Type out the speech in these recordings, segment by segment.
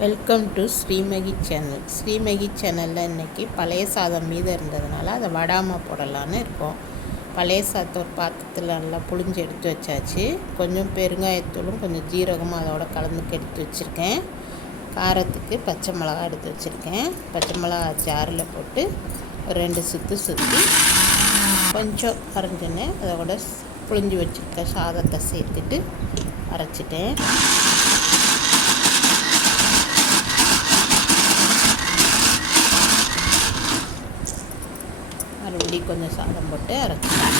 Welcome to Srimahi channel. Srimahi சேனலில் இன்றைக்கி பழைய சாதம் மீது இருந்ததுனால அதை வடாமல் போடலான்னு இருக்கோம். பழைய சாதத்தை ஒரு பாத்திரத்தில் நல்லா புழிஞ்சு எடுத்து வச்சாச்சு. கொஞ்சம் பெருங்காயத்தூளும் கொஞ்சம் ஜீரகமும் அதோட கலந்துக்கு எடுத்து வச்சுருக்கேன். காரத்துக்கு பச்சை மிளகா எடுத்து வச்சுருக்கேன். பச்சை மிளகா ஜாரில் போட்டு ஒரு 2 சுற்றி கொஞ்சம் அரைஞ்சின்னு அதோட புழிஞ்சு வச்சுருக்க சாதத்தை சேர்த்துட்டு அரைச்சிட்டேன். மறுபடியும் கொஞ்சம் சாதம் போட்டு அரைச்சிட்டேன்.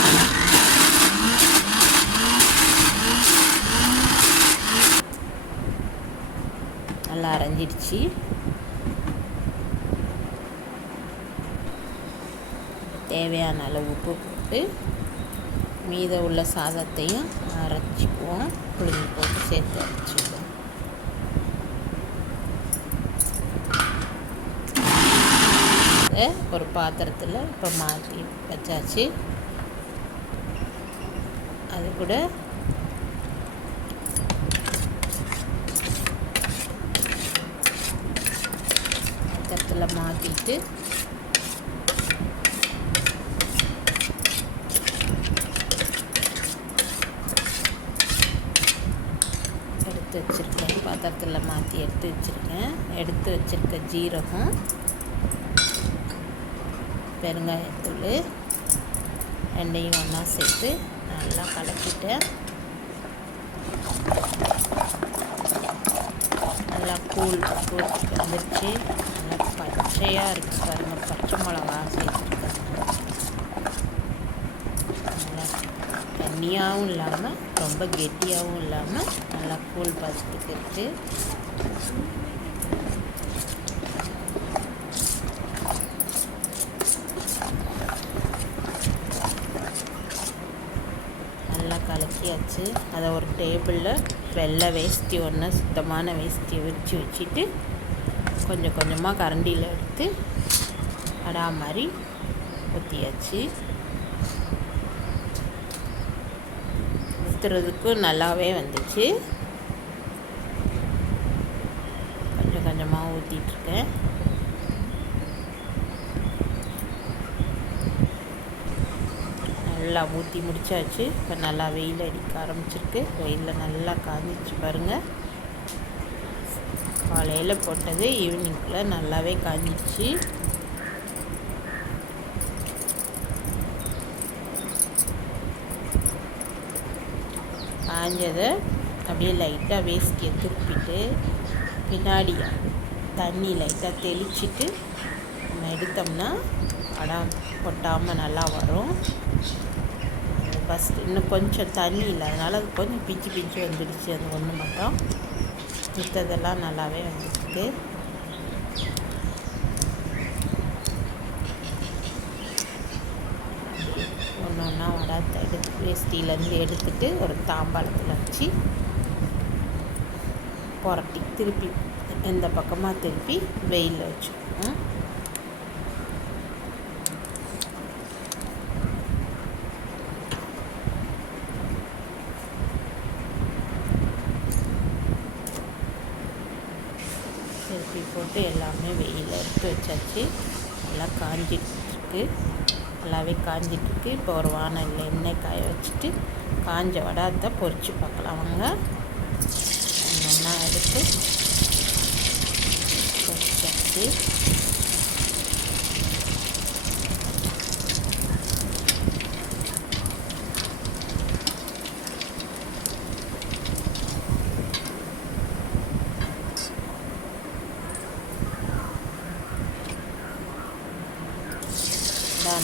நல்லா அரைஞ்சிடுச்சு. தேவையான அளவு உப்பு போட்டு மீத உள்ள சாதத்தையும் அரைச்சிக்குவோம். புளிஞ்சு போட்டு சேர்த்து அரைச்சிக்குவோம். ஒரு பாத்திரத்தில் இப்போ மாற்றி வச்சாச்சு. அது கூட பாத்திரத்தில் மாற்றிட்டு எடுத்து வச்சுருக்கேன். பாத்திரத்தில் மாற்றி எடுத்து வச்சுருக்கேன். எடுத்து வச்சுருக்க ஜீரகம், பெருங்காயத்தூள் ரெண்டையும் ஒன்றா சேர்த்து நல்லா கலக்கிட்டேன். நல்லா கூழ் வந்துடுச்சு. நல்லா பச்சையாக இருக்குது பாருங்கள். பச்சை மிளகா சேர்த்துருக்கேன். நல்லா தண்ணியாகவும் இல்லாமல் ரொம்ப கெட்டியாகவும் இல்லாமல் நல்லா கூழ் பதத்துக்கு இருக்குது. நல்லா கலக்கியாச்சு. அதை ஒரு டேபிளில் வெள்ளை வேஷ்டி ஒன்று சுத்தமான வேஷ்டியை விரித்து வச்சுட்டு கொஞ்சம் கொஞ்சமாக கரண்டியில் எடுத்து அடா மாதிரி ஊற்றியாச்சு. ஊற்றுறதுக்கும் நல்லாவே வந்துச்சு. கொஞ்சம் கொஞ்சமாக ஊற்றிட்டுருக்கேன். நல்லா ஊற்றி முடிச்சாச்சு. இப்போ நல்லா வெயில் அடிக்க ஆரம்பிச்சிருக்கு. வெயிலில் நல்லா காஞ்சிச்சு பாருங்கள். காலையில் போட்டது ஈவினிங்குள்ளே நல்லாவே காஞ்சிச்சு. காஞ்சதை அப்படியே லைட்டாக வேஸ்டியை திருப்பிட்டு பின்னாடி தண்ணி லைட்டாக தெளிச்சிட்டு நம்ம எடுத்தோம்னா அடை கொட்டாமல் நல்லா வரும். ஃபஸ்ட்டு இன்னும் கொஞ்சம் தண்ணி இல்லை, அதனால் அது கொஞ்சம் பிச்சு பிச்சு வந்துடுச்சு. அது ஒன்று மட்டும், மித்ததெல்லாம் நல்லாவே வந்துருக்கு. ஒன்று ஒன்றா வடாத்தை எடுத்து வேஸ்டியிலேருந்து எடுத்துட்டு ஒரு தாம்பாளத்தில் வச்சு புரட்டி திருப்பி எந்த பக்கமாக திருப்பி வெயிலில் வச்சுக்கணும். திருப்பி போட்டு எல்லாமே வெயிலில் எடுத்து வச்சாச்சு. நல்லா காஞ்சிட்ருக்கு. நல்லாவே காஞ்சிட்ருக்கு. இப்போ ஒரு வானலில் எண்ணெய் காய வச்சுட்டு காஞ்ச வடாத்தை பொரித்து பார்க்கலாம் வாங்க. ஒன்றா எடுத்து பொரிச்சாச்சு.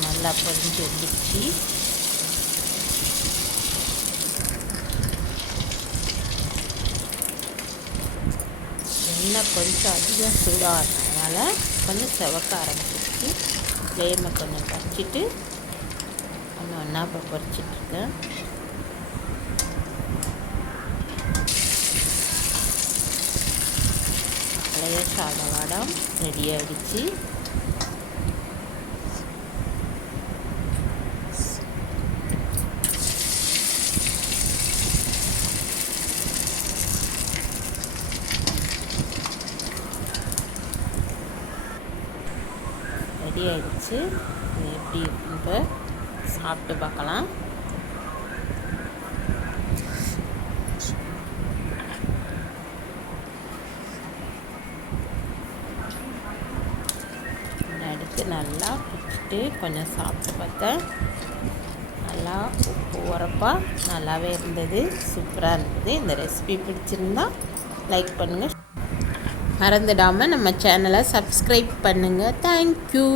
நல்லா பொரிஞ்சு வந்துடுச்சு. எண்ணெய் கொஞ்சம் அதிகம் சூடாகிறதுனால கொஞ்சம் செவக்க ஆரம்பிச்சிருச்சு. ஃப்ளேமை கொஞ்சம் குறைச்சிட்டு ஒன்று ஒன்றா இப்போ பொரிச்சிட்ருக்கேன். பழைய சாத வடம் ரெடி ஆகிடுச்சு. ரெடி ஆயிடுச்சு. இது எப்படி இப்போ சாப்பிட்டு பார்க்கலாம். எடுத்து நல்லா பிடிச்சிட்டு கொஞ்சம் சாப்பிட்டு பார்த்தேன். நல்லா உப்பு உரப்பாக நல்லாவே இருந்தது, சூப்பராக இருந்தது. இந்த ரெசிபி பிடிச்சிருந்தா லைக் பண்ணுங்கள், மறந்துடாமல் நம்ம சேனலை சப்ஸ்கிரைப் பண்ணுங்கள். தேங்க்யூ.